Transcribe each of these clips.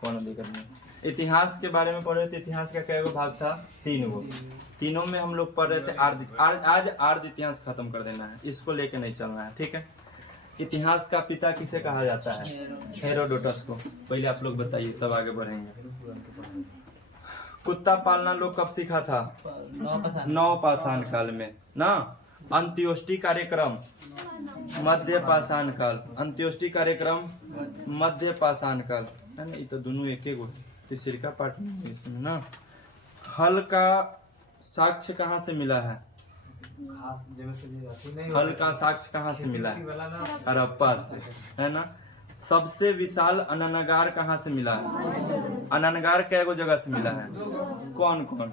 कोनो दिक्कत नहीं। इतिहास के बारे में पढ़ रहे थे, इतिहास का क्या भाग था? 3 गो। तीनों में हम लोग पढ़ रहे थे आज आर्ध इतिहास खत्म कर देना है, इसको लेके नहीं चलना है, ठीक है। इतिहास का पिता किसे कहा जाता है? हेरोडोटस को। पहले आप लोग बताइए, तब आगे बढ़ेंगे। कुत्ता पालना लोग कब सीखा था? नवपाषाण काल में ना। अंत्योष्टि कार्यक्रम मध्य पाषाण काल। अंत्योष्टि कार्यक्रम मध्य पाषाण काल है ना। ये तो दोनों एक एक तीसरी का पार्ट नहीं है इसमें ना। हल का साक्ष्य कहाँ से मिला है? हल का साक्ष्य कहाँ से मिला है? हड़प्पा से, है ना। सबसे विशाल अननगार कहाँ से मिला है? अननगार कैगो जगह से मिला है? कौन कौन?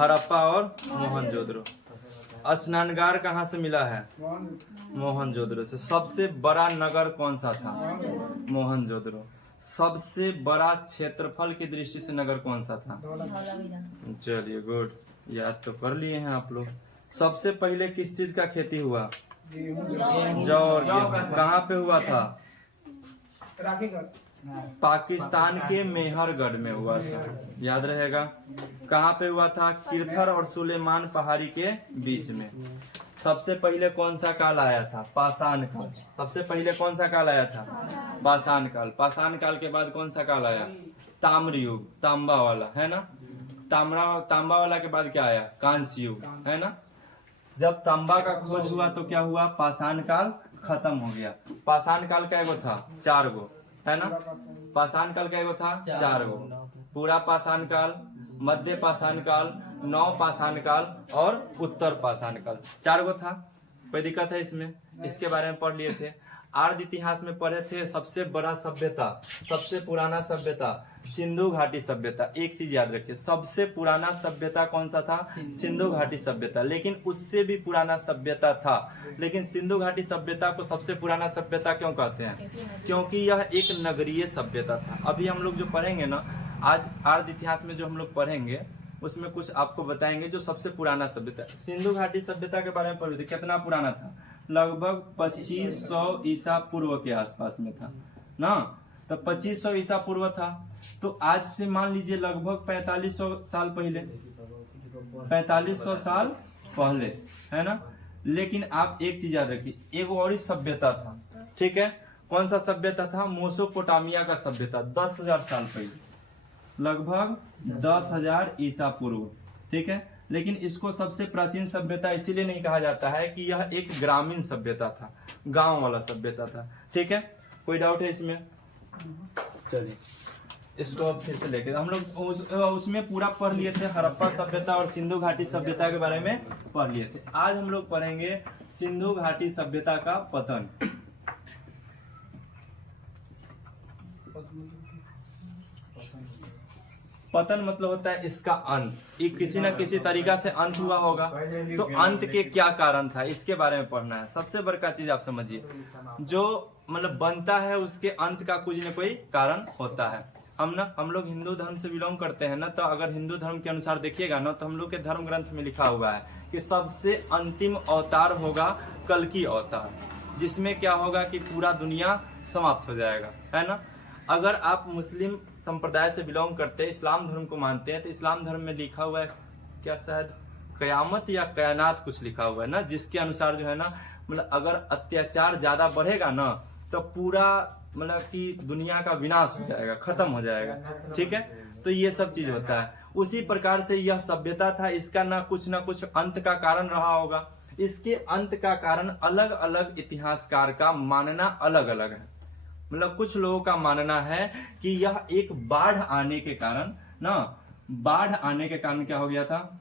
हड़प्पा और मोहनजोदड़ो। स्नानगार कहाँ से मिला है? मोहनजोदड़ो से। सबसे बड़ा नगर कौन सा था? मोहनजोदड़ो। सबसे बड़ा क्षेत्रफल की दृष्टि से नगर कौन सा था? चलिए गुड, याद तो कर लिए हैं आप लोग। सबसे पहले किस चीज का खेती हुआ? जौ और गेहूं। कहाँ पे हुआ था? पाकिस्तान के मेहरगढ़ में हुआ था, याद रहेगा। कहाँ पे हुआ था? किरथर और सुलेमान पहाड़ी के बीच में। सबसे पहले कौन सा काल आया था? पाषाण काल। सबसे पहले कौन सा काल आया था? पाषाण काल। पाषाण काल के बाद कौन सा काल आया? ताम्र युग, तांबा वाला, है ना। तांबा वाला के बाद क्या आया? कांस्य युग, है ना। जब तांबा का खोज हुआ तो क्या हुआ? पाषाण काल खत्म हो गया। पाषाण काल का एगो था 4 गो, है ना। पाषाण काल का एगो था 4 गो। पूरा पाषाण काल, मध्य पाषाण काल, नव पाषाण काल और उत्तर पाषाण काल, 4 गो था। कोई दिक्कत है इसमें? इसके बारे में पढ़ लिए थे। आर्ध इतिहास में पढ़े थे सबसे बड़ा सभ्यता, सबसे पुराना सभ्यता सिंधु घाटी सभ्यता। एक चीज याद रखिए, सबसे पुराना सभ्यता कौन सा था? सिंधु घाटी सभ्यता। लेकिन उससे भी पुराना सभ्यता था। लेकिन सिंधु घाटी सभ्यता को सबसे पुराना सभ्यता क्यों कहते हैं? क्योंकि यह एक नगरीय सभ्यता था। अभी हम लोग जो पढ़ेंगे ना, आज आर्ध इतिहास में जो हम लोग पढ़ेंगे उसमें कुछ आपको बताएंगे जो सबसे पुराना सभ्यता। सिंधु घाटी सभ्यता के बारे में पढ़े थे, कितना पुराना था? लगभग 2500 ईसा पूर्व के आसपास में था ना। तो 2500 ईसा पूर्व था, तो आज से मान लीजिए लगभग 4500 साल पहले, 4500 साल पहले, है ना। लेकिन आप एक चीज याद रखिए, एक और ही सभ्यता था, ठीक है। कौन सा सभ्यता था? मेसोपोटामिया का सभ्यता, 10,000 साल पहले, लगभग 10,000 ईसा पूर्व, ठीक है। लेकिन इसको सबसे प्राचीन सभ्यता इसीलिए नहीं कहा जाता है कि यह एक ग्रामीण सभ्यता था, गांव वाला सभ्यता था, ठीक है। कोई डाउट है इसमें? चलिए इसको अब फिर से लेके हम लोग उसमें पूरा पढ़ लिए थे। हड़प्पा सभ्यता और सिंधु घाटी सभ्यता के बारे में पढ़ लिए थे। आज हम लोग पढ़ेंगे सिंधु घाटी सभ्यता का पतन। पतन मतलब होता है इसका अंत, ये किसी न किसी तरीका से अंत हुआ होगा। तो अंत के क्या कारण था, इसके बारे में पढ़ना है। सबसे बड़का चीज आप समझिए, जो मतलब बनता है उसके अंत का कुछ न कोई कारण होता है। हम लोग हिंदू धर्म से बिलोंग करते हैं ना, तो अगर हिंदू धर्म के अनुसार देखिएगा ना, तो हम लोग के धर्म ग्रंथ में लिखा हुआ है कि सबसे अंतिम अवतार होगा कल्कि अवतार, जिसमें क्या होगा कि पूरा दुनिया समाप्त हो जाएगा, है ना। अगर आप मुस्लिम संप्रदाय से बिलोंग करते हैं, इस्लाम धर्म को मानते हैं, तो इस्लाम धर्म में लिखा हुआ है क्या, शायद कयामत या कयानात कुछ लिखा हुआ है ना, जिसके अनुसार जो है ना, मतलब अगर अत्याचार ज्यादा बढ़ेगा ना, तो पूरा मतलब कि दुनिया का विनाश हो जाएगा, खत्म हो जाएगा, ठीक है। तो ये सब चीज होता है। उसी प्रकार से यह सभ्यता था, इसका ना कुछ अंत का कारण रहा होगा। इसके अंत का कारण अलग अलग इतिहासकार का मानना अलग अलग है। मतलब कुछ लोगों का मानना है कि यह एक बाढ़ आने के कारण ना, बाढ़ आने के कारण क्या हो गया था?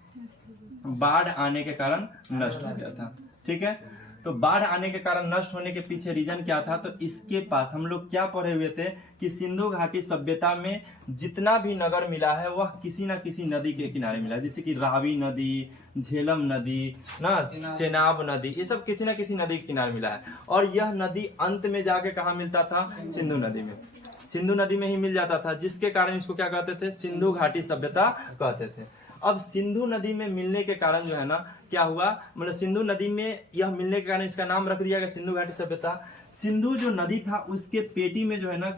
बाढ़ आने के कारण नष्ट हो गया था, ठीक है। तो बाढ़ आने के कारण नष्ट होने के पीछे रीजन क्या था? तो इसके पास हम लोग क्या पढ़े हुए थे कि सिंधु घाटी सभ्यता में जितना भी नगर मिला है वह किसी न किसी नदी के किनारे मिला है। जैसे कि रावी नदी, झेलम नदी ना, चेनाब नदी, ये सब किसी न किसी नदी के किनारे मिला है। और यह नदी अंत में जाके कहाँ मिलता था? सिंधु नदी में, सिंधु नदी में ही मिल जाता था, जिसके कारण इसको क्या कहते थे? सिंधु घाटी सभ्यता कहते थे। अब सिंधु नदी में मिलने के कारण जो है ना, क्या हुआ, मतलब सिंधु नदी में यह मिलने के कारण इसका नाम रख दिया गया सिंधु घाटी सभ्यता। सिंधु जो नदी था उसके पेटी में जो है ना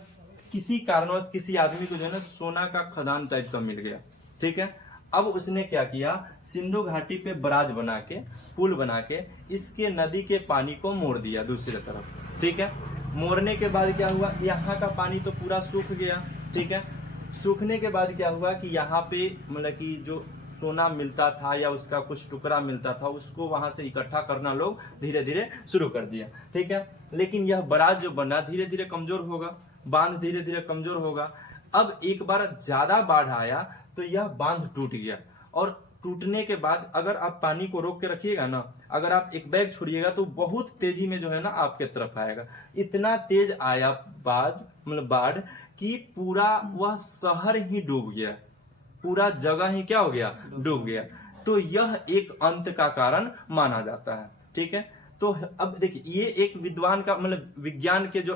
किसी कारणवश किसी आदमी को जो है ना सोना का खदान टाइप का मिल गया, ठीक है। अब उसने क्या किया, सिंधु घाटी पे बराज बना के, पुल बना के इसके नदी के पानी को मोड़ दिया दूसरी तरफ, ठीक है। मोड़ने के बाद क्या हुआ, यहाँ का पानी तो पूरा सूख गया, ठीक है। सूखने के बाद क्या हुआ कि यहाँ पे मतलब कि जो सोना मिलता था या उसका कुछ टुकड़ा मिलता था उसको वहां से इकट्ठा करना लोग धीरे धीरे शुरू कर दिया, ठीक है। लेकिन यह बराज जो बना धीरे धीरे कमजोर होगा, बांध धीरे धीरे कमजोर होगा। अब एक बार ज्यादा बाढ़ आया तो यह बांध टूट गया, और टूटने के बाद अगर आप पानी को रोक के रखिएगा ना, अगर आप एक बैग छोड़िएगा तो बहुत तेजी में जो है ना आपके तरफ आएगा। इतना तेज आया बाढ़ कि पूरा वह शहर ही डूब गया, पूरा जगह ही क्या हो गया, डूब गया। तो यह एक अंत का कारण माना जाता है, ठीक है। तो अब देखिए ये एक विद्वान का मतलब विज्ञान के जो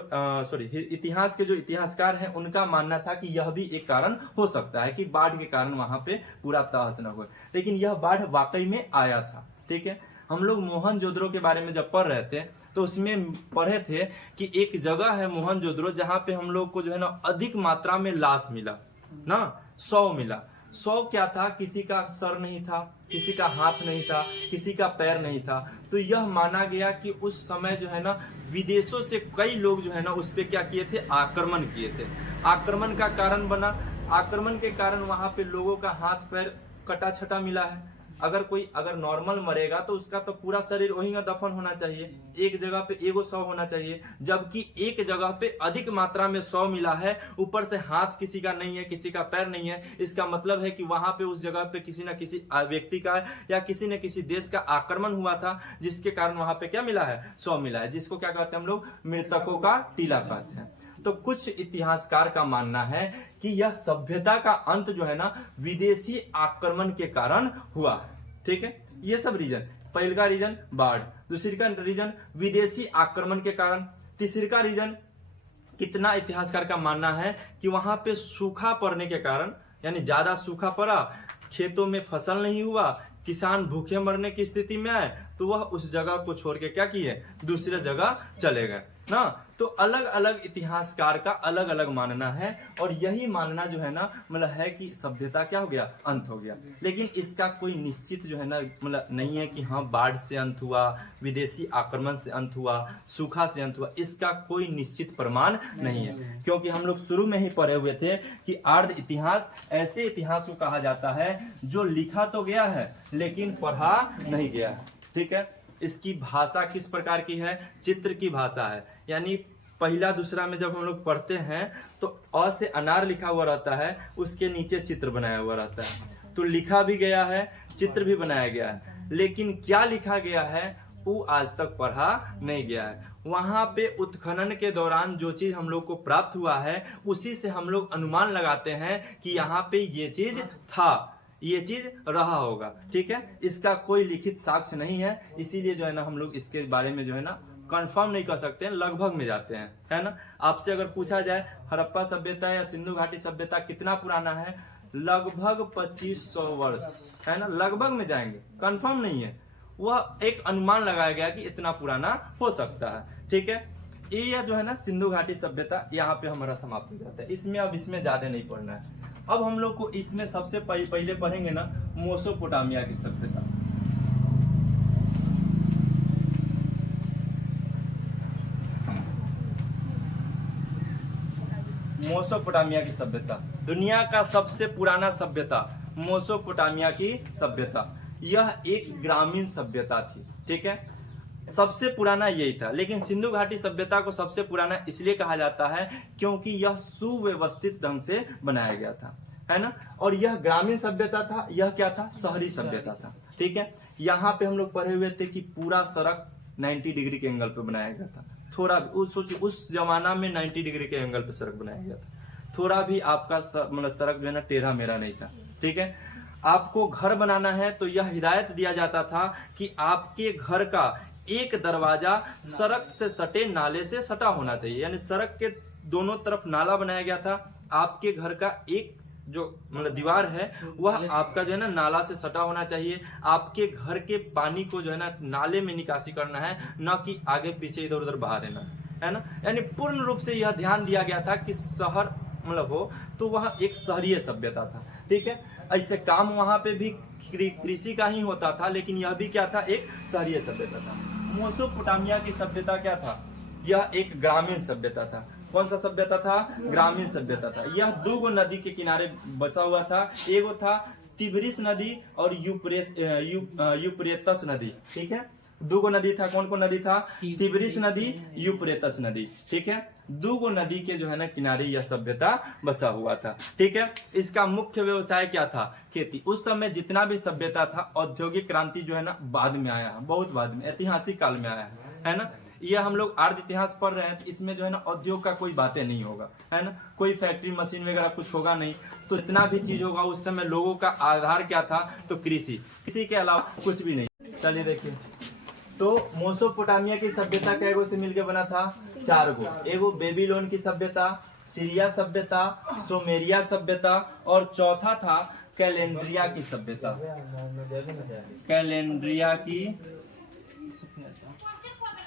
इतिहास के जो इतिहासकार हैं उनका मानना था कि यह भी एक कारण हो सकता है कि बाढ़ के कारण वहां पे पूरा तहस न हुए, लेकिन यह बाढ़ वाकई में आया था, ठीक है। हम लोग मोहनजोदड़ो के बारे में जब पढ़ रहे थे तो उसमें पढ़े थे कि एक जगह है मोहनजोदड़ो जहां पे हम लोग को जो है ना अधिक मात्रा में लाश मिला ना, 100 मिला। 100 क्या था, किसी का सर नहीं था, किसी का हाथ नहीं था, किसी का पैर नहीं था। तो यह माना गया कि उस समय जो है ना विदेशों से कई लोग जो है ना उस पे क्या किए थे, आक्रमण किए थे। आक्रमण का कारण बना, आक्रमण के कारण वहां पे लोगों का हाथ पैर कटा छटा मिला है। अगर नॉर्मल मरेगा तो उसका तो पूरा शरीर वहीं का दफन होना चाहिए, एक जगह पे एगो 100 होना चाहिए, जबकि एक जगह पे अधिक मात्रा में 100 मिला है। ऊपर से हाथ किसी का नहीं है, किसी का पैर नहीं है। इसका मतलब है कि वहां पे उस जगह पे किसी न किसी व्यक्ति का या किसी न किसी देश का आक्रमण हुआ था, जिसके कारण वहां पे क्या मिला है, 100 मिला है, जिसको क्या कहते हैं हम लोग, मृतकों का टीला कहते हैं। तो कुछ इतिहासकार का मानना है कि यह सभ्यता का अंत जो है ना विदेशी आक्रमण के कारण हुआ, ठीक है। ये सब रीजन, पहले का रीजन बाढ़, दूसरी का रीजन विदेशी आक्रमण के कारण, तीसरी का रीजन कितना इतिहासकार का मानना है कि वहां पे सूखा पड़ने के कारण, यानी ज्यादा सूखा पड़ा, खेतों में फसल नहीं हुआ, किसान भूखे मरने की स्थिति में आए, तो वह उस जगह को छोड़ के क्या किए, दूसरे जगह चले गए ना। तो अलग अलग इतिहासकार का अलग अलग मानना है, और यही मानना जो है ना मतलब है कि सभ्यता क्या हो गया, अंत हो गया। लेकिन इसका कोई निश्चित जो है ना मतलब नहीं है कि हाँ बाढ़ से अंत हुआ, विदेशी आक्रमण से अंत हुआ, सूखा से अंत हुआ, इसका कोई निश्चित प्रमाण नहीं है। क्योंकि हम लोग शुरू में ही पढ़े हुए थे कि आर्ध इतिहास ऐसे इतिहास को कहा जाता है जो लिखा तो गया है लेकिन पढ़ा नहीं गया है, ठीक है। इसकी भाषा किस प्रकार की है, चित्र की भाषा है। यानी पहला दूसरा में जब हम लोग पढ़ते हैं तो अ से अनार लिखा हुआ रहता है, उसके नीचे चित्र बनाया हुआ रहता है। तो लिखा भी गया है, चित्र भी बनाया गया है, लेकिन क्या लिखा गया है वो आज तक पढ़ा नहीं गया है। वहां पे उत्खनन के दौरान जो चीज हम लोग को प्राप्त हुआ है उसी से हम लोग अनुमान लगाते हैं कि यहाँ पे ये चीज था, ये चीज रहा होगा, ठीक है। इसका कोई लिखित साक्ष्य नहीं है, इसीलिए जो है ना हम लोग इसके बारे में जो है ना कंफर्म नहीं कर सकते हैं, लगभग में जाते हैं, है ना। आपसे अगर पूछा जाए हड़प्पा सभ्यता या सिंधु घाटी सभ्यता कितना पुराना है, लगभग 2500 वर्ष, है ना, लगभग में जाएंगे, कंफर्म नहीं है, वह एक अनुमान लगाया गया कि इतना पुराना हो सकता है, ठीक है। ये जो है ना सिंधु घाटी सभ्यता यहाँ पे हमारा समाप्त हो जाता है। इसमें ज्यादा नहीं पढ़ना है। अब हम लोग को इसमें सबसे पहले पढ़ेंगे ना मेसोपोटामिया की सभ्यता। मेसोपोटामिया की सभ्यता, दुनिया का सबसे पुराना सभ्यता मेसोपोटामिया की सभ्यता। यह एक ग्रामीण सभ्यता थी, ठीक है, सबसे पुराना यही था। लेकिन सिंधु घाटी सभ्यता को सबसे पुराना इसलिए कहा जाता है क्योंकि यह सुव्यवस्थित ढंग से बनाया गया था, है ना। और यह ग्रामीण सभ्यता था, यह क्या था, शहरी सभ्यता था, ठीक है। यहाँ पे हम लोग पढ़े हुए थे कि पूरा सड़क 90 डिग्री के एंगल पे बनाया गया था। थोड़ा उस जमाना में 90 डिग्री के एंगल पे सड़क बनाया गया था। थोड़ा भी आपका मतलब सड़क जो है ना टेढ़ा मेढ़ा नहीं था, ठीक है। आपको घर बनाना है तो यह हिदायत दिया जाता था कि आपके घर का एक दरवाजा सड़क से सटे नाले से सटा होना चाहिए, यानी सड़क के दोनों तरफ नाला बनाया गया था। आपके घर का एक जो मतलब दीवार है वह आपका जो है ना नाला से सटा होना चाहिए। आपके घर के पानी को जो है ना नाले में निकासी करना है, न कि आगे पीछे इधर उधर बहा देना, है ना। यानी पूर्ण रूप से यह ध्यान दिया गया था कि शहर मतलब हो तो वह एक शहरीय सभ्यता था, ठीक है। ऐसे काम वहां पे भी कृषि का ही होता था, लेकिन यह भी क्या था, एक शहरीय सभ्यता था। मेसोपोटामिया की सभ्यता क्या था, यह एक ग्रामीण सभ्यता था। कौन सा सभ्यता था, ग्रामीण सभ्यता था। यह दो नदी के किनारे बसा हुआ था, एगो था तिब्रिस नदी और यूप्रेतस नदी, ठीक है। दो नदी था, कौन कौन नदी था, तिब्रिस नदी, यूप्रेतस नदी, ठीक है। दो नदी के जो है ना किनारे यह सभ्यता बसा हुआ था, ठीक है। इसका मुख्य व्यवसाय क्या था, खेती। उस समय जितना भी सभ्यता था, औद्योगिक क्रांति जो है ना बाद में आया है, बहुत बाद में, ऐतिहासिक काल में आया है ना। यह हम लोग आर्य इतिहास पढ़ रहे हैं, तो इसमें जो है ना उद्योग का कोई बातें नहीं होगा, है ना। कोई फैक्ट्री मशीन वगैरह कुछ होगा नहीं, तो इतना भी चीज होगा। उस समय लोगों का आधार क्या था, तो कृषि के अलावा कुछ भी नहीं। चलिए देखिए, तो मेसोपोटामिया की सभ्यता कैगो से मिलकर बना था, 4 गो। एगो बेबीलोन की सभ्यता, सीरिया सभ्यता, सुमेरिया सभ्यता, और चौथा था कैलेंड्रिया की सभ्यता।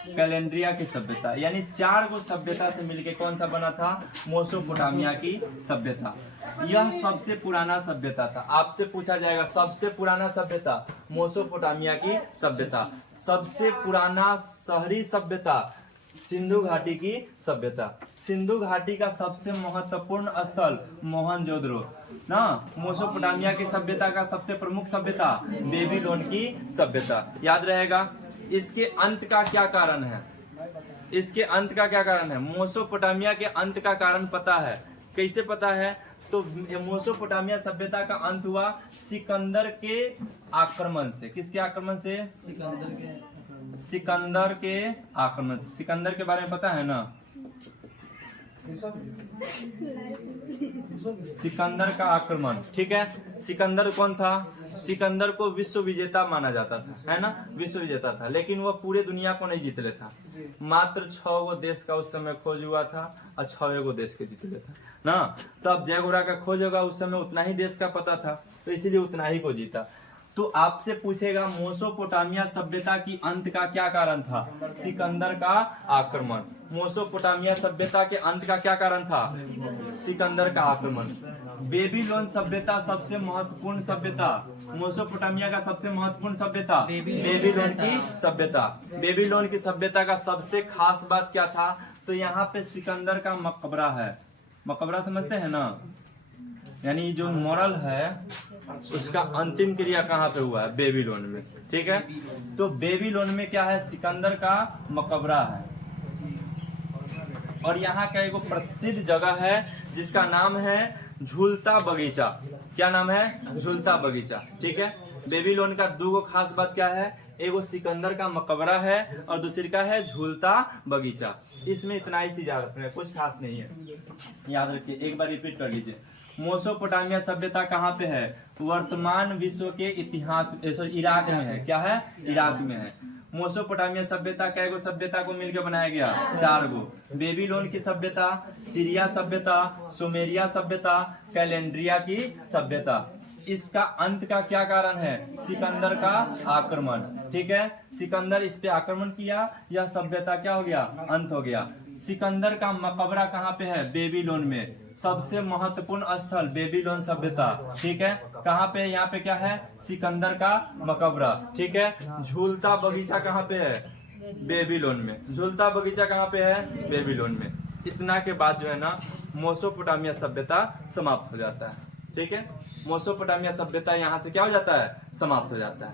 कैलेंड्रिया की सभ्यता, यानी 4 गो सभ्यता से मिलके कौन सा बना था, मेसोपोटामिया की सभ्यता। यह सबसे पुराना सभ्यता था। आपसे पूछा जाएगा सबसे पुराना सभ्यता, मेसोपोटामिया की सभ्यता। सबसे पुराना शहरी सभ्यता, सिंधु घाटी की सभ्यता। सिंधु घाटी का सबसे महत्वपूर्ण स्थल मोहनजोदड़ो ना। मेसोपोटामिया की सभ्यता का सबसे प्रमुख सभ्यता बेबीलोन की सभ्यता। याद रहेगा। इसके अंत का क्या कारण है, इसके अंत का क्या कारण है, मेसोपोटामिया के अंत का कारण पता है, कैसे पता है, तो मेसोपोटामिया सभ्यता का अंत हुआ सिकंदर के आक्रमण से। किसके आक्रमण से, सिकंदर के आक्रमण से। सिकंदर के बारे में पता है ना, सिकंदर का आक्रमण, ठीक है। सिकंदर कौन था, सिकंदर को विश्व विजेता माना जाता था, है ना, विश्व विजेता था। लेकिन वह पूरे दुनिया को नहीं जीत लेता, मात्र 6 गो देश का उस समय खोज हुआ था और 6 गो देश के जीत लेता ना। तो अब जयगोरा का खोज होगा, उस समय उतना ही देश का पता था, तो इसीलिए उतना ही को जीता। तो आपसे पूछेगा मेसोपोटामिया सभ्यता की अंत का क्या कारण था, सिकंदर का आक्रमण। मेसोपोटामिया सभ्यता के अंत का क्या कारण था, सिकंदर का आक्रमण। बेबीलोन सभ्यता सबसे महत्वपूर्ण सभ्यता, मेसोपोटामिया का सबसे महत्वपूर्ण सभ्यता बेबीलोन की सभ्यता। बेबीलोन की सभ्यता का सबसे खास बात क्या था, तो यहाँ पे सिकंदर का मकबरा है। मकबरा समझते हैं ना, यानी जो मॉरल है उसका अंतिम क्रिया कहाँ पे हुआ है, बेबीलोन में, ठीक है। तो बेबीलोन में क्या है, सिकंदर का मकबरा है। और यहाँ का एक प्रसिद्ध जगह है जिसका नाम है झूलता बगीचा। क्या नाम है, झूलता बगीचा, ठीक है। बेबीलोन का 2 गो खास बात क्या है, एगो सिकंदर का मकबरा है और दूसरी का है झूलता बगीचा। इसमें इतना ही चीज याद रखना है, कुछ खास नहीं है, याद रखिए। एक बार रिपीट कर लीजिए। मेसोपोटामिया सभ्यता कहाँ पे है, वर्तमान विश्व के इतिहास इराक में है। क्या है, इराक में है। मेसोपोटामिया सभ्यता कैगो सभ्यता को मिलकर बनाया गया, 4 गो। बेबीलोन की सभ्यता, सीरिया सभ्यता, सुमेरिया सभ्यता, कैलेंड्रिया की सभ्यता। इसका अंत का क्या कारण है, सिकंदर का आक्रमण, ठीक है। सिकंदर इस पे आक्रमण किया, यह सभ्यता क्या हो गया, अंत हो गया। सिकंदर का मकबरा कहाँ पे है, बेबीलोन में। सबसे महत्वपूर्ण स्थल बेबीलोन सभ्यता, ठीक है। कहाँ पे, यहाँ पे क्या है, सिकंदर का मकबरा, ठीक है। झूलता बगीचा कहाँ पे है, बेबीलोन में। झूलता बगीचा कहाँ पे है, बेबीलोन में। इतना के बाद जो है ना मेसोपोटामिया सभ्यता समाप्त हो जाता है, ठीक है। मेसोपोटामिया सभ्यता यहाँ से क्या हो जाता है, समाप्त हो जाता है।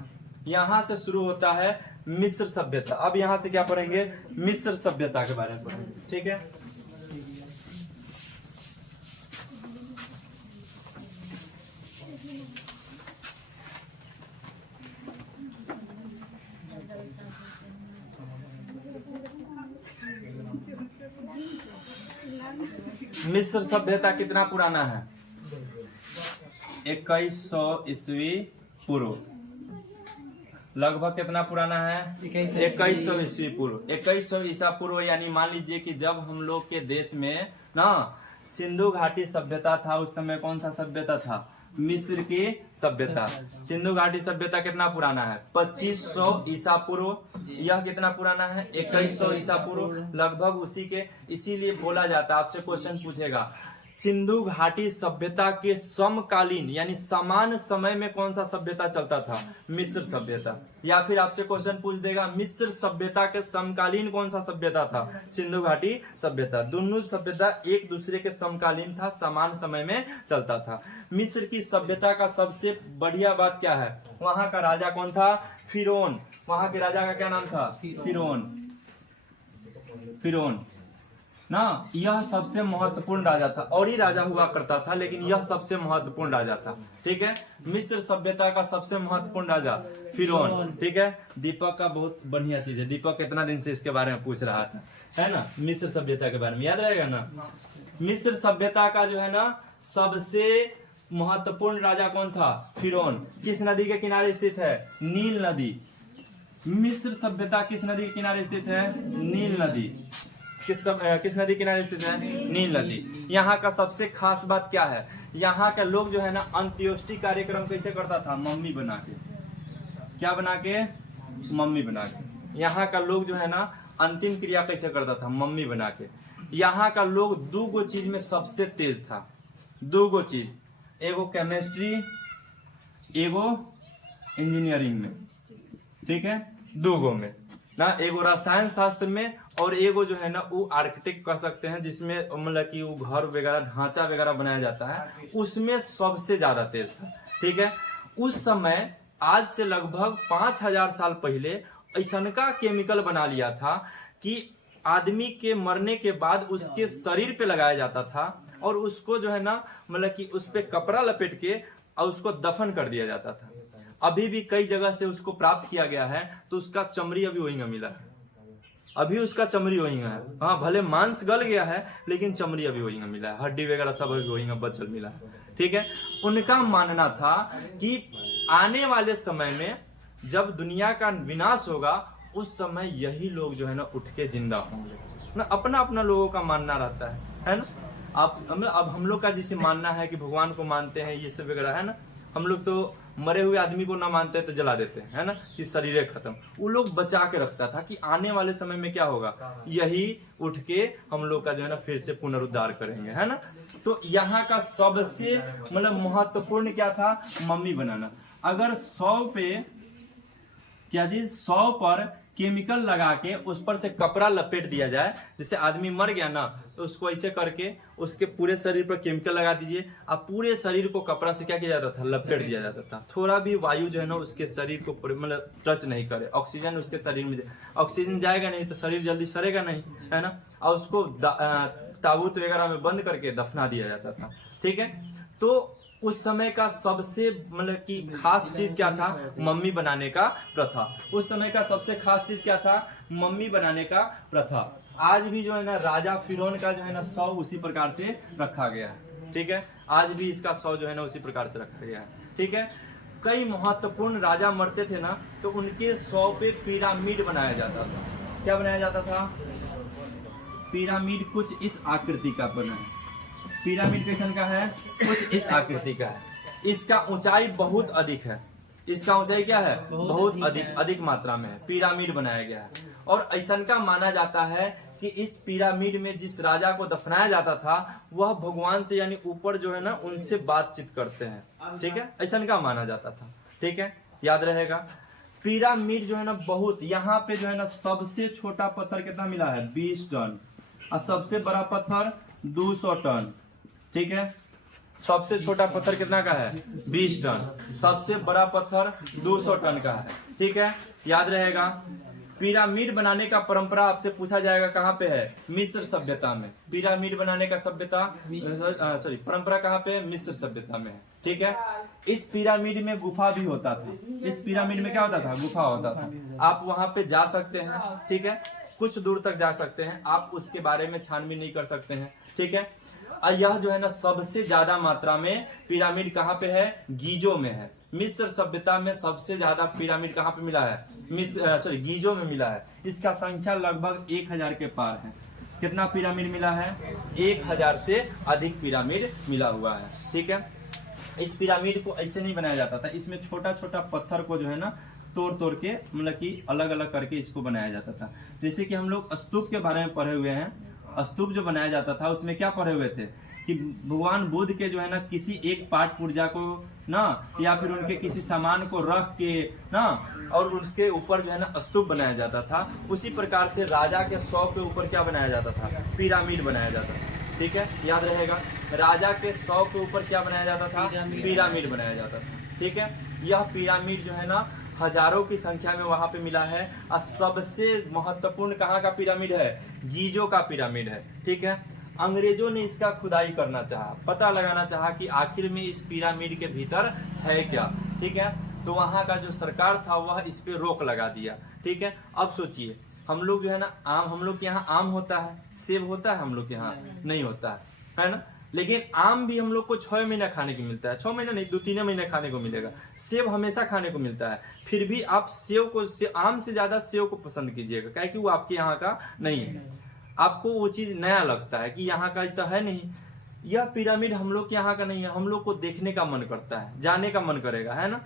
यहाँ से शुरू होता है मिस्र सभ्यता। अब यहाँ से क्या पढ़ेंगे, मिस्र सभ्यता के बारे में पढ़ेंगे, ठीक है। मिस्र सभ्यता कितना पुराना है, 2100 ईस्वी पूर्व। लगभग कितना पुराना है, 2100 ईस्वी पूर्व। 2100 ईसा पूर्व, यानी मान लीजिए कि जब हम लोग के देश में ना सिंधु घाटी सभ्यता था, उस समय कौन सा सभ्यता था, मिस्र की सभ्यता। सिंधु घाटी सभ्यता कितना पुराना है? 2500 ईसा पूर्व। यह कितना पुराना है? 2100 ईसा पूर्व, लगभग उसी के। इसीलिए बोला जाता है, आपसे क्वेश्चन पूछेगा सिंधु घाटी सभ्यता के समकालीन यानी समान समय में कौन सा सभ्यता चलता था? मिस्र सभ्यता। या फिर आपसे क्वेश्चन पूछ देगा मिस्र सभ्यता के समकालीन कौन सा सभ्यता था? सिंधु घाटी सभ्यता। दोनों सभ्यता एक दूसरे के समकालीन था, समान समय में चलता था। मिस्र की सभ्यता का सबसे बढ़िया बात क्या है? वहां का राजा कौन था? फिरौन। वहां के राजा का क्या नाम था? फिरौन। फिरौन ना, यह सबसे महत्वपूर्ण राजा था। और ही राजा हुआ करता था, लेकिन यह सबसे महत्वपूर्ण राजा था। ठीक है, मिस्र सभ्यता का सबसे महत्वपूर्ण राजा फिरौन। ठीक है, दीपक का बहुत बढ़िया चीज है। दीपक कितना दिन से इसके बारे में पूछ रहा था, है ना, मिस्र सभ्यता के बारे में, याद रहेगा ना। मिस्र सभ्यता का जो है ना सबसे महत्वपूर्ण राजा कौन था? फिरौन। किस नदी के किनारे स्थित है? नील नदी। मिस्र सभ्यता किस नदी के किनारे स्थित है? नील नदी। किस नदी किनारे स्थित है? नील नदी। यहाँ का सबसे खास बात क्या है? यहाँ के लोग जो है ना अंत्योष्टि कार्यक्रम कैसे करता था? मम्मी बना के। क्या बना के? मम्मी बना के। यहाँ का लोग जो है ना अंतिम क्रिया कैसे करता था? मम्मी बना के। यहाँ का लोग दो गो चीज में सबसे तेज था। दो गो चीज, एगो केमिस्ट्री, एगो इंजीनियरिंग में। ठीक है, दो गो में ना, एगो रसायन शास्त्र में और एगो जो है ना वो आर्किटेक्ट कह सकते हैं, जिसमें मतलब कि वो घर वगैरह ढांचा वगैरह बनाया जाता है, उसमें सबसे ज्यादा तेज था। ठीक है, उस समय आज से लगभग 5000 साल पहले ऐसा का केमिकल बना लिया था कि आदमी के मरने के बाद उसके शरीर पे लगाया जाता था और उसको जो है ना मतलब कि उस पे कपड़ा लपेट के और उसको दफन कर दिया जाता था। अभी भी कई जगह से उसको प्राप्त किया गया है, तो उसका चमड़ी अभी वहीं मिला है। अभी उसका चमड़ी वहीं है। हाँ, भले मांस गल गया है लेकिन चमड़ी अभी वहीं मिला है, हड्डी वगैरह सब अभी वहीं बचल मिला है। ठीक है, उनका मानना था कि आने वाले समय में जब दुनिया का विनाश होगा उस समय यही लोग जो है ना उठ के जिंदा होंगे ना। अपना अपना लोगों का मानना रहता है ना। अब हम लोग का जैसे मानना है कि भगवान को मानते हैं ये सब वगैरह, है ना। हम लोग तो मरे हुए आदमी को ना मानते तो जला देते हैं, है ना, कि शरीर खत्म। वो लोग बचा के रखता था कि आने वाले समय में क्या होगा, यही उठ के हम लोग का जो है ना फिर से पुनरुद्धार करेंगे, है ना। तो यहाँ का सबसे मतलब महत्वपूर्ण क्या था? मम्मी बनाना। अगर 100 पे क्या चीज 100 पर केमिकल लगा के उस पर से कपड़ा लपेट दिया जाए, जैसे आदमी मर गया ना तो उसको ऐसे करके उसके पूरे शरीर पर केमिकल लगा दीजिए, अब पूरे शरीर को कपड़ा से क्या किया जाता था? लपेट दिया जाता था। थोड़ा भी वायु जो है ना उसके शरीर को मतलब टच नहीं करे, ऑक्सीजन उसके शरीर में, ऑक्सीजन जाएगा नहीं तो शरीर जल्दी सड़ेगा नहीं, है ना। और उसको ताबूत वगैरह में बंद करके दफना दिया जाता था। ठीक है, तो उस समय का सबसे मतलब कि खास चीज क्या था? मम्मी बनाने का प्रथा। उस समय का सबसे खास चीज क्या था? मम्मी बनाने का प्रथा। आज भी जो है ना राजा फिरौन का जो है ना 100 उसी प्रकार से रखा गया है। ठीक है, आज भी इसका 100 जो है ना उसी प्रकार से रखा गया है। ठीक है, कई महत्वपूर्ण राजा मरते थे ना तो उनके 100 पे पिरामिड बनाया जाता था। क्या बनाया जाता था? पिरामिड कुछ इस आकृति का बना है। पिरामिड कैसन का है? कुछ इस आकृति का है। इसका ऊंचाई बहुत अधिक है। इसका ऊंचाई क्या है? बहुत अधिक मात्रा में है। पिरामिड बनाया गया है और ऐसा का माना जाता है कि इस पिरामिड में जिस राजा को दफनाया जाता था वह भगवान से यानी ऊपर जो है ना उनसे बातचीत करते हैं। ठीक है, ऐसा का माना जाता था। ठीक है, याद रहेगा। पिरामिड जो है ना बहुत, यहाँ पे जो है ना सबसे छोटा पत्थर कितना मिला है? 20 टन और सबसे बड़ा पत्थर 200 टन। ठीक है, सबसे छोटा पत्थर कितना का है? 20 टन। सबसे बड़ा पत्थर 200 टन का है। ठीक है, याद रहेगा। पिरामिड बनाने का परंपरा आपसे पूछा जाएगा कहाँ पे है? मिस्र सभ्यता में। पिरामिड बनाने का परंपरा कहाँ पे? मिस्र सभ्यता में है। ठीक है, इस पिरामिड में गुफा भी होता था। इस पिरामिड में क्या होता था? गुफा होता था। आप वहां पे जा सकते हैं। ठीक है, कुछ दूर तक जा सकते हैं, आप उसके बारे में छानबीन नहीं कर सकते हैं। ठीक है, यह जो है ना सबसे ज्यादा मात्रा में पिरामिड कहाँ पे है? गीजो में है। मिस्र सभ्यता में सबसे ज्यादा पिरामिड कहाँ पे मिला है? गीजो में मिला है। इसका संख्या लगभग 1000 के पार है। कितना पिरामिड मिला है? 1000 से अधिक पिरामिड मिला हुआ है। ठीक है, इस पिरामिड को ऐसे नहीं बनाया जाता था, इसमें छोटा छोटा पत्थर को जो है ना तोड़ तोड़ के मतलब कि अलग अलग करके इसको बनाया जाता था। जैसे कि हम लोग स्तूप के बारे में पढ़े हुए हैं, स्तूप जो बनाया जाता था उसमें क्या पढ़े हुए थे कि भगवान बुद्ध के जो है ना किसी एक पाठ पूर्जा को ना या फिर उनके किसी सामान को रख के ना और उसके ऊपर जो है ना स्तूप बनाया जाता था। उसी प्रकार से राजा के 100 के ऊपर क्या बनाया जाता था, पिरामिड बनाया जाता था। ठीक है, याद रहेगा, राजा के 100 के ऊपर क्या बनाया जाता था, पिरामिड बनाया जाता था। ठीक है, यह पिरामिड जो है ना हजारों की संख्या में वहां पे मिला है। और सबसे महत्वपूर्ण कहाँ का पिरामिड है, गीजो का पिरामिड है। ठीक है, अंग्रेजों ने इसका खुदाई करना चाहा, पता लगाना चाहा कि आखिर में इस पिरामिड के भीतर है क्या। ठीक है, तो वहां का जो सरकार था वह इस पे रोक लगा दिया। ठीक है, अब सोचिए हम लोग जो है ना आम, हम लोग के यहाँ आम होता है, सेब होता है, हम लोग के यहाँ नहीं होता है ना। लेकिन आम भी हम लोग को 6 महीना खाने को मिलता है, 6 महीना नहीं 2-3 महीने खाने को मिलेगा। सेब हमेशा खाने को मिलता है, फिर भी आप सेब को आम से ज्यादा सेब को पसंद कीजिएगा, क्या कि वो आपके यहाँ का नहीं है, आपको वो चीज नया लगता है कि यहाँ का तो है नहीं। यह पिरामिड हम लोग के यहाँ का नहीं है, हम लोग को देखने का मन करता है, जाने का मन करेगा, है ना।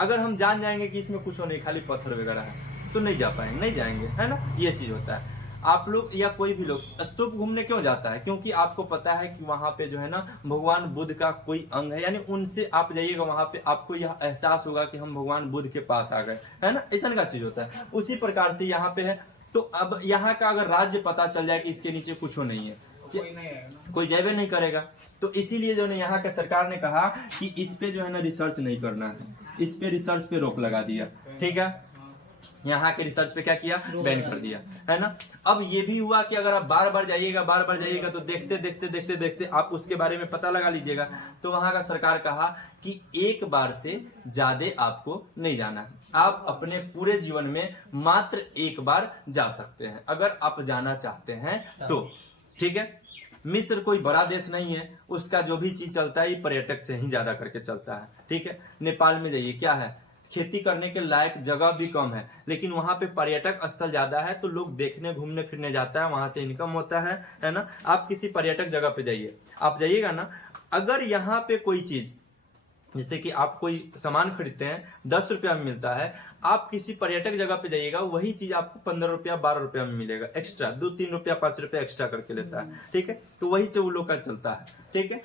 अगर हम जान जाएंगे कि इसमें कुछ नहीं खाली पत्थर वगैरह है तो नहीं जा पाएंगे, नहीं जाएंगे, है ना। ये चीज होता है। आप लोग या कोई भी लोग स्तूप घूमने क्यों जाता है, क्योंकि आपको पता है कि वहां पे जो है ना भगवान बुद्ध का कोई अंग है, यानी उनसे आप जाइएगा वहां पे आपको यह एहसास होगा कि हम भगवान बुद्ध के पास आ गए, है ना। ऐसा का चीज होता है। उसी प्रकार से यहाँ पे है। तो अब यहाँ का अगर राज्य पता चल जाए कि इसके नीचे कुछ नहीं है, कोई जाए नहीं करेगा। तो इसीलिए जो है यहाँ के सरकार ने कहा कि इस पे जो है ना रिसर्च नहीं करना है, इस पे रिसर्च पे रोक लगा दिया। ठीक है, यहाँ के रिसर्च पे क्या किया, बैन कर दिया, है ना। अब ये भी हुआ कि अगर आप बार बार जाइएगा तो देखते देखते आप उसके बारे में पता लगा लीजिएगा। तो वहां का सरकार कहा कि एक बार से ज्यादा आपको नहीं जाना, आप अपने पूरे जीवन में मात्र एक बार जा सकते हैं अगर आप जाना चाहते हैं तो। ठीक है, मिस्र कोई बड़ा देश नहीं है, उसका जो भी चीज चलता है पर्यटक से ही ज्यादा करके चलता है। ठीक है, नेपाल में जाइए, क्या है, खेती करने के लायक जगह भी कम है, लेकिन वहां पे पर्यटक स्थल ज्यादा है तो लोग देखने घूमने फिरने जाता है, वहां से इनकम होता है ना। आप किसी पर्यटक जगह पे जाइए, आप जाइएगा ना, अगर यहाँ पे कोई चीज जैसे कि आप कोई सामान खरीदते हैं 10 रुपया में मिलता है, आप किसी पर्यटक जगह पे जाइएगा वही चीज आपको 15 रुपया 12 रुपया में मिलेगा, एक्स्ट्रा 2-3 रुपया 5 रुपया एक्स्ट्रा करके लेता है। ठीक है, तो वही से वो लोग का चलता है। ठीक है,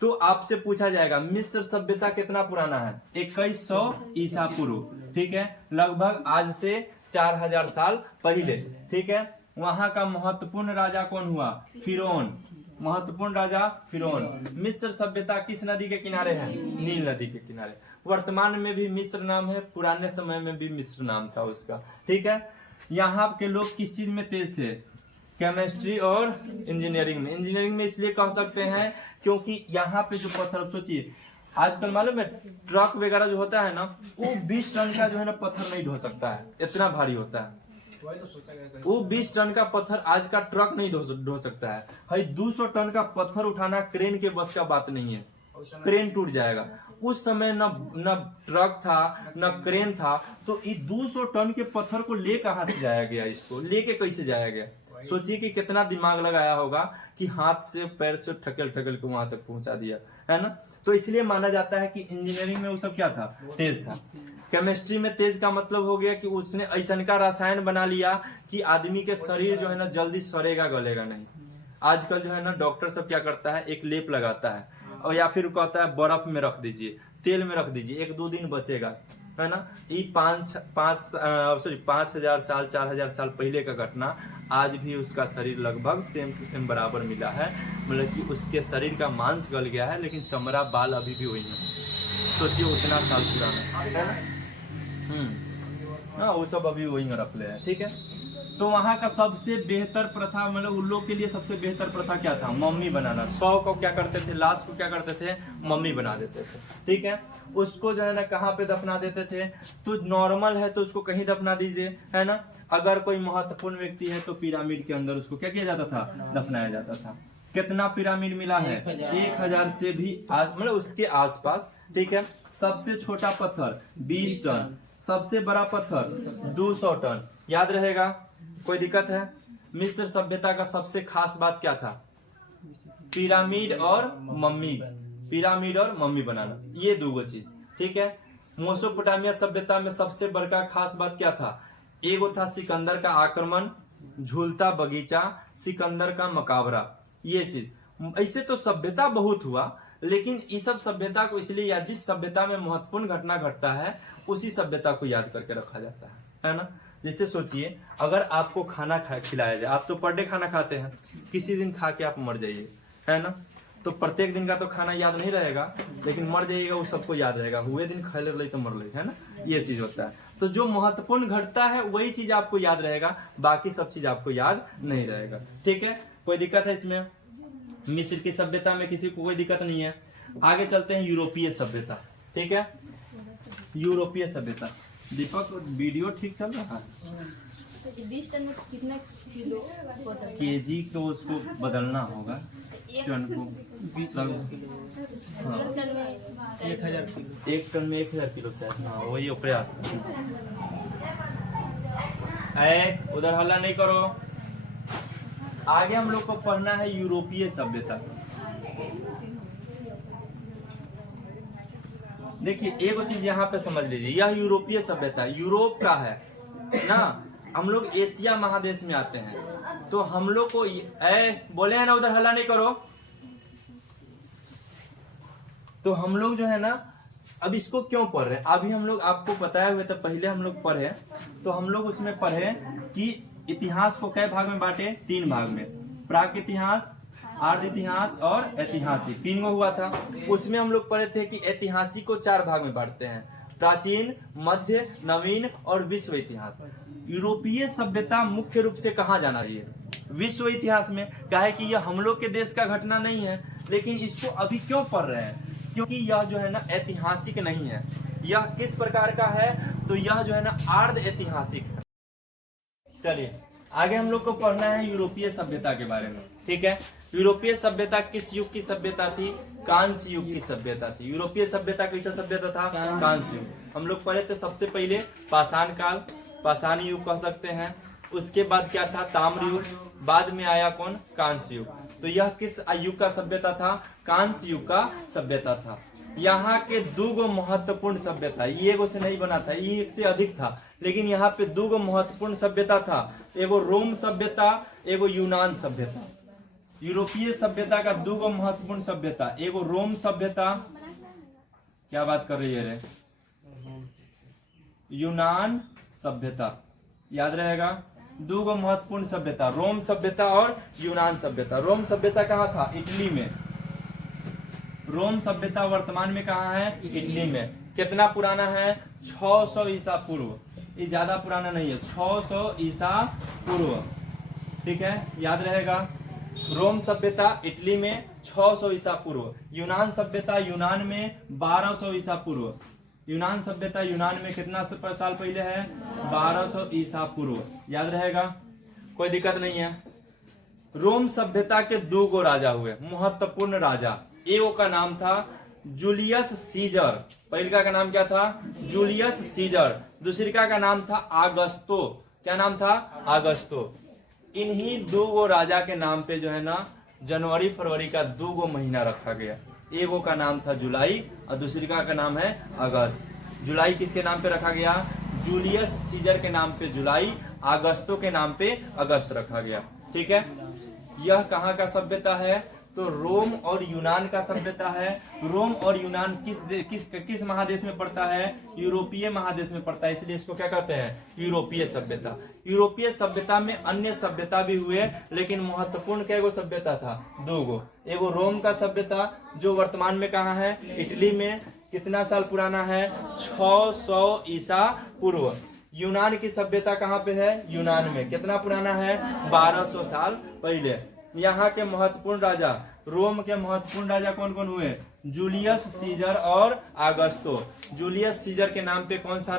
तो आपसे पूछा जाएगा मिस्र सभ्यता कितना पुराना है, 2100 ईसा पूर्व। ठीक है, लगभग आज से 4000 साल पहले। ठीक है, वहां का महत्वपूर्ण राजा कौन हुआ, फिरौन, महत्वपूर्ण राजा फिरौन। मिस्र सभ्यता किस नदी के किनारे है, नील नदी के किनारे। वर्तमान में भी मिस्र नाम है, पुराने समय में भी मिस्र नाम था उसका। ठीक है, यहाँ के लोग किस चीज में तेज थे, केमिस्ट्री और इंजीनियरिंग में। इंजीनियरिंग में इसलिए कह सकते हैं क्योंकि यहाँ पे जो पत्थर, सोचिए आजकल मालूम है ट्रक वगैरह जो होता है ना वो 20 टन का जो है ना पत्थर नहीं ढो सकता है, इतना भारी होता है। वो 20 टन का पत्थर आज का ट्रक नहीं ढो सकता है। भाई 200 टन का पत्थर उठाना क्रेन के बस का बात नहीं है, क्रेन टूट जाएगा। उस समय न ट्रक था न क्रेन था, तो ये 200 टन के पत्थर को ले कहां से जाया गया, इसको लेके कैसे जाया गया। सोचिए कि कितना दिमाग लगाया होगा कि हाथ से पैर से ठकेल ठकेल को वहां तक पहुंचा दिया, है ना। तो इसलिए माना जाता है कि इंजीनियरिंग में वो सब क्या था, तेज था। केमिस्ट्री में तेज का मतलब हो गया कि उसने ऐसा का रसायन बना लिया कि आदमी के शरीर जो है ना जल्दी सड़ेगा गलेगा नहीं। आजकल जो है ना डॉक्टर सब क्या करता है, एक लेप लगाता है और या फिर कहता है बर्फ में रख दीजिए, तेल में रख दीजिए, 1-2 दिन बचेगा, है ना। ये 5000 साल 4000 साल पहले का घटना, आज भी उसका शरीर लगभग सेम टू सेम बराबर मिला है। मतलब कि उसके शरीर का मांस गल गया है लेकिन चमड़ा बाल अभी भी वही है। सोचिए उतना साल पुराना, है ना। हाँ, वो सब अभी वही में रख ले हैं। ठीक है, तो वहां का सबसे बेहतर प्रथा, मतलब उन लोग के लिए सबसे बेहतर प्रथा क्या था, मम्मी बनाना। 100 को क्या करते थे, लाश को क्या करते थे, मम्मी बना देते थे। ठीक है, उसको जो है ना कहाँ पे दफना देते थे, तो नॉर्मल है तो उसको कहीं दफना दीजिए, है ना। अगर कोई महत्वपूर्ण व्यक्ति है तो पिरामिड के अंदर उसको क्या किया जाता था, दफनाया जाता था। कितना पिरामिड मिला है, 1000 से भी मतलब उसके आसपास। ठीक है, सबसे छोटा पत्थर 20 टन, सबसे बड़ा पत्थर 200 टन। याद रहेगा, कोई दिक्कत है। मिस्र सभ्यता का सबसे खास बात क्या था, पिरामिड और मम्मी। पिरामिड और मम्मी बनाना, ये दो चीज। ठीक है। मेसोपोटामिया सभ्यता में सबसे बड़का खास बात क्या था? एगो था सिकंदर का आक्रमण, झूलता बगीचा, सिकंदर का मकाबरा, ये चीज। ऐसे तो सभ्यता बहुत हुआ, लेकिन इस सब सभ्यता को इसलिए याद, जिस सभ्यता में महत्वपूर्ण घटना घटता है उसी सभ्यता को याद करके रखा जाता है ना। जैसे सोचिए, अगर आपको खाना खिलाया जाए, आप तो पर डे खाना खाते हैं, किसी दिन खा के आप मर जाइए, है ना, तो प्रत्येक दिन का तो खाना याद नहीं रहेगा, लेकिन मर जाइएगा वो सबको याद रहेगा, हुए दिन खा ले तो मर ले, है ना, ये चीज होता है। तो जो महत्वपूर्ण घटता है वही चीज आपको याद रहेगा, बाकी सब चीज आपको याद नहीं रहेगा। ठीक है, कोई दिक्कत है इसमें? मिस्र की सभ्यता में किसी को कोई दिक्कत नहीं है। आगे चलते हैं यूरोपीय सभ्यता। ठीक है, यूरोपीय सभ्यता। दीपक, वीडियो ठीक चल रहा है? 20 टन में कितना किलो हो सकता है? केजी तो उसको बदलना होगा, टन को 1 टन में 1000 किलो। 1 टन में 1000 किलो शायद, हाँ वही प्रयास। उधर हल्ला नहीं करो। आगे हम लोग को पढ़ना है यूरोपीय सभ्यता। देखिए एक चीज यहाँ पे समझ लीजिए, यह यूरोपीय सभ्यता यूरोप का है ना, हम लोग एशिया महादेश में आते हैं, तो हम लोग को बोले हैं ना, उधर हल्ला नहीं करो। तो हम लोग जो है ना, अब इसको क्यों पढ़ रहे हैं, अभी हम लोग आपको बताए हुए, तो पहले हम लोग पढ़े, तो हम लोग उसमें पढ़े कि इतिहास को कई भाग में बांटे, 3 भाग में, प्राक इतिहास, आर्य इतिहास और ऐतिहासिक, 3 गो हुआ था। उसमें हम लोग पढ़े थे कि ऐतिहासिक को 4 भाग में बांटते हैं, प्राचीन, मध्य, नवीन और विश्व इतिहास। यूरोपीय सभ्यता मुख्य रूप से कहाँ जाना है? विश्व इतिहास में। काहे कि यह हम लोग के देश का घटना नहीं है, लेकिन इसको अभी क्यों पढ़ रहे हैं? क्योंकि यह जो है ना ऐतिहासिक नहीं है। यह किस प्रकार का है? तो यह जो है ना अर्ध ऐतिहासिक है। चलिए आगे हम लोग को पढ़ना है यूरोपीय सभ्यता के बारे में। ठीक है, यूरोपीय सभ्यता किस युग की सभ्यता थी? कांस्य युग की सभ्यता थी। यूरोपीय सभ्यता कैसा सभ्यता था? कांस्य युग। हम लोग पढ़े थे सबसे पहले पाषाण काल, पाषाण युग कह सकते हैं। उसके बाद क्या था? ताम्र युग। बाद में आया कौन? कांस्य युग। तो यह किस युग का सभ्यता था? कांस्य युग का सभ्यता था। यहाँ के 2 महत्वपूर्ण सभ्यता, ये एगो से नहीं बना था, ये एक से अधिक था, लेकिन यहाँ पे 2 महत्वपूर्ण सभ्यता था, एगो रोम सभ्यता, एगो यूनान सभ्यता। यूरोपीय सभ्यता का 2 महत्वपूर्ण सभ्यता, एगो रोम सभ्यता, क्या बात कर रही है रे, यूनान सभ्यता, याद रहेगा। 2 महत्वपूर्ण सभ्यता, रोम सभ्यता और यूनान सभ्यता। रोम सभ्यता कहाँ था? इटली में। रोम सभ्यता वर्तमान में कहाँ है? इटली में। कितना पुराना है? 600 ईसा पूर्व। ये ज्यादा पुराना नहीं है, 600 ईसा पूर्व। ठीक है, याद रहेगा। रोम सभ्यता इटली में 600 ईसा पूर्व। यूनान सभ्यता यूनान में 1200 ईसा पूर्व। यूनान सभ्यता यूनान में कितना साल पहले है? 1200 ईसा पूर्व। याद रहेगा, कोई दिक्कत नहीं है। रोम सभ्यता के 2 राजा हुए, महत्वपूर्ण राजा। एगो का नाम था जूलियस सीजर। पहलका का नाम क्या था? Julius Caesar. दूसरिका का नाम था आगस्तो। क्या नाम था? आगस्तो। इन्हीं 2 राजा के नाम पे जो है ना जनवरी फरवरी का 2 महीना रखा गया। एगो का नाम था जुलाई और दूसरिका का नाम है अगस्त। जुलाई किसके नाम पे रखा गया? जूलियस सीजर के नाम पे जुलाई, अगस्तों के नाम पे अगस्त रखा गया। ठीक है, यह कहाँ का सभ्यता है? तो रोम और यूनान का सभ्यता है। रोम और यूनान किस महादेश में पड़ता है? यूरोपीय महादेश में पड़ता है, इसलिए इसको क्या कहते हैं? यूरोपीय सभ्यता। यूरोपीय सभ्यता में अन्य सभ्यता भी हुए, लेकिन महत्वपूर्ण क्या सभ्यता था? 2। एगो रोम का सभ्यता जो वर्तमान में कहाँ है? इटली में। कितना साल पुराना है? 600 ईसा पूर्व। यूनान की सभ्यता कहाँ पे है? यूनान में। कितना पुराना है? 1200 साल पहले। यहाँ के महत्वपूर्ण राजा, रोम के महत्वपूर्ण राजा कौन कौन हुए? जूलियस सीजर और आगस्तो। जूलियस सीजर के नाम पे कौन सा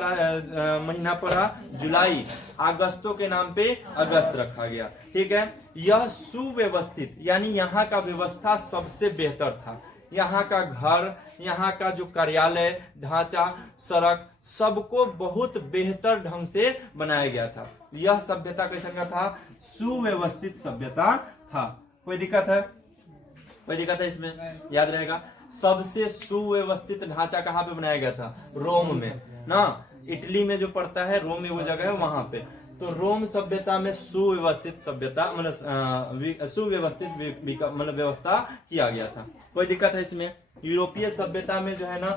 महीना पड़ा? जुलाई। आगस्तो के नाम पे अगस्त रखा गया। ठीक है, यह सुव्यवस्थित, यानी यहाँ का व्यवस्था सबसे बेहतर था। यहाँ का घर, यहाँ का जो कार्यालय ढांचा, सड़क, सबको बहुत बेहतर ढंग से बनाया गया था। यह सभ्यता कैसा का था? सुव्यवस्थित सभ्यता था। कोई दिक्कत है? कोई दिक्कत है इसमें? याद रहेगा। सबसे सुव्यवस्थित ढांचा कहाँ पे बनाया गया था? रोम में ना। इटली में जो पड़ता है, रोम में वो जगह है, वहां पे। तो रोम सभ्यता में सुव्यवस्थित सभ्यता मतलब सुव्यवस्थित मतलब व्यवस्था किया गया था। कोई दिक्कत है इसमें? यूरोपीय सभ्यता में जो है ना,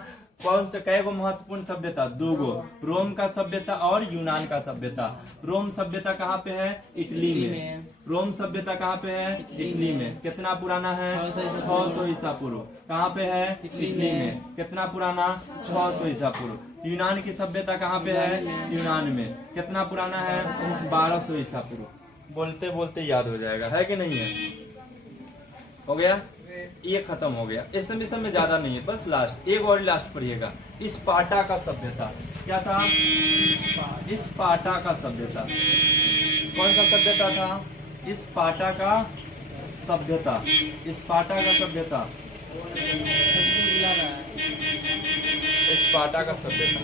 कौन सा कई गो महत्वपूर्ण सभ्यता? 2 गो, रोम का सभ्यता और यूनान का सभ्यता। रोम सभ्यता कहाँ पे है? इटली में। रोम सभ्यता कहाँ पे है? इटली में। कितना पुराना है? 600 ईसा पूर्व। कहाँ पे है? इटली में। कितना पुराना? 600 ईसा पूर्व। यूनान की सभ्यता कहाँ पे है? यूनान में। कितना पुराना है? 1200 ईसा पूर्व। बोलते बोलते याद हो जाएगा, है कि नहीं है? हो गया, ये खत्म हो गया। इस समय ज्यादा नहीं है, बस लास्ट एक और लास्ट पढ़िएगा। स्पार्टा का सभ्यता क्या था? स्पार्टा का सभ्यता कौन सा सभ्यता था? स्पार्टा का सभ्यता। स्पार्टा का सभ्यता, स्पार्टा का सभ्यता।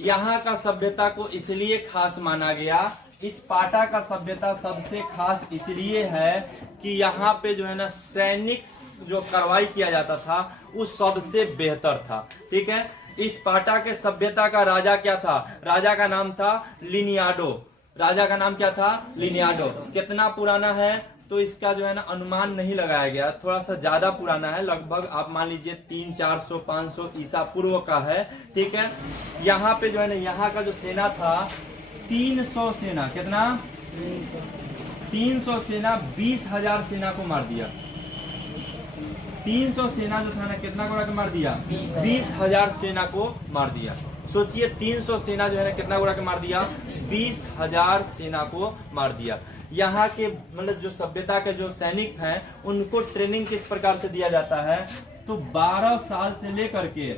यहाँ का सभ्यता को इसलिए खास माना गया, स्पार्टा का सभ्यता सबसे खास इसलिए है कि यहाँ पे जो है ना सैनिक जो कार्रवाई किया जाता था वो सबसे बेहतर था। ठीक है। स्पार्टा के सभ्यता का राजा क्या था? राजा का नाम था लिनियाडो। राजा का नाम क्या था? लिनियाडो। कितना पुराना है? तो इसका जो है ना अनुमान नहीं लगाया गया, थोड़ा सा ज्यादा पुराना है, लगभग आप मान लीजिए 300, 400, 500 ईसा पूर्व का है। ठीक है। यहाँ पे जो है ना, यहाँ का जो सेना था 300 सेना, कितना? 300 सेना 20,000 सेना को मार दिया। 300 सेना जो था ना, कितना को मार दिया? 20,000 सेना को मार दिया। सोचिए 300 सेना जो है ना कितना को मार दिया? 20,000 सेना को मार दिया। यहाँ के मतलब जो सभ्यता के जो सैनिक हैं उनको ट्रेनिंग किस प्रकार से दिया जाता है? तो 12 साल से लेकर के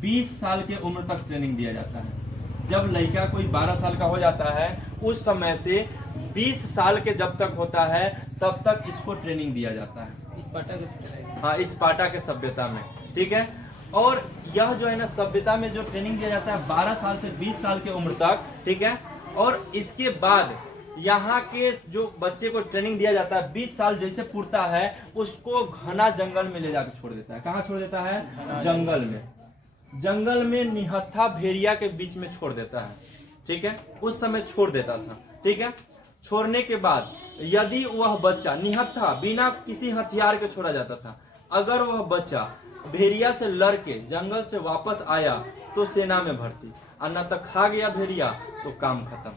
20 साल के उम्र तक ट्रेनिंग दिया जाता है। जब लड़का कोई 12 साल का हो जाता है उस समय से 20 साल के जब तक होता है तब तक इसको ट्रेनिंग दिया जाता है। स्पार्टा के सभ्यता में। ठीक है। और यह जो है ना सभ्यता में जो ट्रेनिंग दिया जाता है 12 साल से 20 साल के उम्र तक। ठीक है। और इसके बाद यहाँ के जो बच्चे को ट्रेनिंग दिया जाता है 20 साल जैसे पूरता है उसको घना जंगल में ले जाकर छोड़ देता है। कहाँ छोड़ देता है? जंगल में। जंगल में निहत्था भेड़िया के बीच में छोड़ देता है। ठीक है। उस समय छोड़ देता था। ठीक है। छोड़ने के बाद यदि वह बच्चा निहत्था बिना किसी हथियार के छोड़ा जाता था, अगर वह बच्चा भेड़िया से लड़के जंगल से वापस आया तो सेना में भर्ती, और न तो खा गया भेड़िया तो काम खत्म।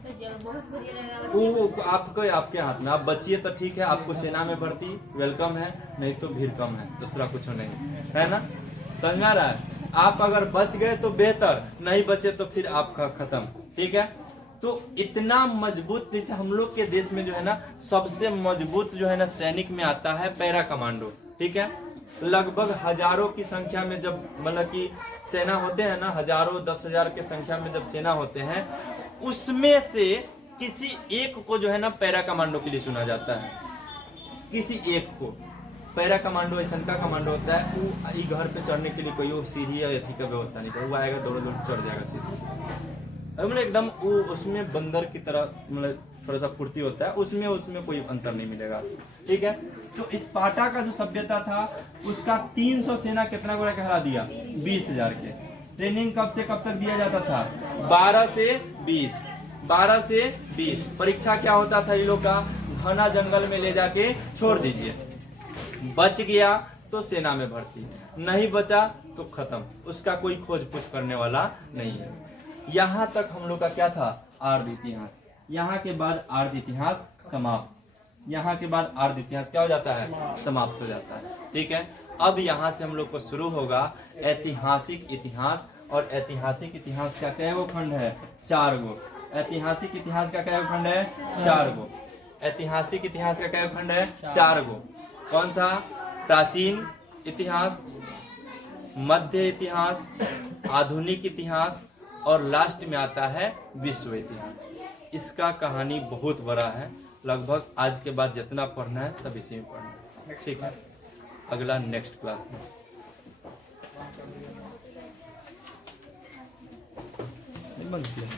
वो आपके हाथ में, आप बचिए तो ठीक है, आपको सेना में भर्ती वेलकम है, नहीं तो भीड़ कम है, दूसरा कुछ नहीं है ना। समझ में आ रहा है? आप अगर बच गए तो बेहतर, नहीं बचे तो फिर आपका खत्म। ठीक है। तो इतना मजबूत, जैसे हम लोग के देश में जो है ना सबसे मजबूत जो है ना सैनिक में आता है पैरा कमांडो। ठीक है। लगभग हजारों की संख्या में जब मतलब कि सेना होते हैं ना, हजारों 10,000 की संख्या में जब सेना होते हैं उसमें से किसी एक को जो है ना पैरा कमांडो के लिए चुना जाता है। किसी एक को पैरा कमांडो ऐसा का कमांडो होता है, वो घर पे चढ़ने के लिए कोई सीढ़ी या एथी का व्यवस्था नहीं कर, वो आएगा दौड़ चढ़ जाएगा सीढ़ी, मतलब एकदम वो उसमें बंदर की तरह मतलब थोड़ा सा फुर्ती होता है, उसमें कोई अंतर नहीं मिलेगा। ठीक है। तो स्पार्टा का जो सभ्यता था उसका 300 सेना कितना को हरा दिया? 20,000 के। ट्रेनिंग कब से कब तक दिया जाता था? 12 से 20। 12 से 20। परीक्षा क्या होता था ये लोग का? घना जंगल में ले जाके छोड़ दीजिए, बच गया तो सेना में भर्ती, नहीं बचा तो खत्म, उसका कोई खोज पूछ करने वाला नहीं है। यहाँ तक हम लोग का क्या था? आर्ध इतिहास। यहाँ के बाद आर्ध इतिहास समाप्त। यहाँ के बाद आर्ध इतिहास क्या हो जाता है? समाप्त हो जाता है। ठीक है। अब यहाँ से हम लोग को शुरू होगा ऐतिहासिक इतिहास। और ऐतिहासिक इतिहास का क्या वो खंड है? 4 गो। ऐतिहासिक इतिहास का क्या खंड है? 4 गो। ऐतिहासिक इतिहास का क्या खंड है? 4 गो। कौन सा? प्राचीन इतिहास, मध्य इतिहास, आधुनिक इतिहास और लास्ट में आता है विश्व इतिहास। इसका कहानी बहुत बड़ा है, लगभग आज के बाद जितना पढ़ना है सब इसी में पढ़ना है। ठीक है। अगला नेक्स्ट क्लास में बंद किया।